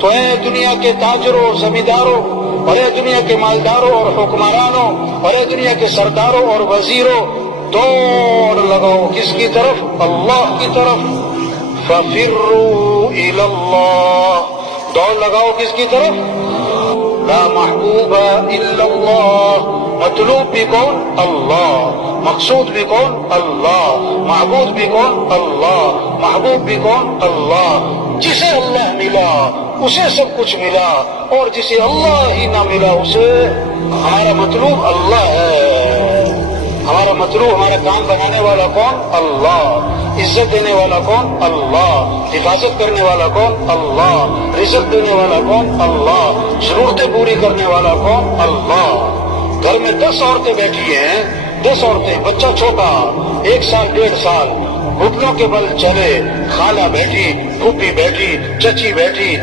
تو اے دنیا کے تاجروں اور زمینداروں اور اے دنیا کے مالداروں اور حکمرانوں اور اے دنیا کے سرداروں اور وزیروں، دوڑ لگاؤ کس کی طرف؟ اللہ کی طرف۔ فَفِرُّوا إِلَى اللَّهِ، دوڑ لگاؤ کس کی طرف؟ لا محبوب الا اللہ، مطلوب بھی کون؟ اللہ، مقصود بھی کون؟ اللہ، معبود بھی کون؟ اللہ، محبوب بھی کون؟ اللہ۔ جسے اللہ ملا اسے سب کچھ ملا، اور جسے اللہ ہی نہ ملا اسے، ہمارا مطلوب اللہ ہے، ہمارا مطلوب، ہمارا کام بنانے والا کون؟ اللہ، عزت دینے والا کون؟ اللہ، حفاظت کرنے والا کون؟ اللہ، رزق دینے والا کون؟ اللہ، ضرورتیں پوری کرنے والا کون؟ اللہ۔ گھر میں 10 عورتیں بیٹھی ہیں، 10 عورتیں، بچہ چھوٹا 1 سال 1.5 سال، گھٹنوں کے بل چلے، خالہ بیٹھی، پھوپھی بیٹھی، چچی بیٹھی،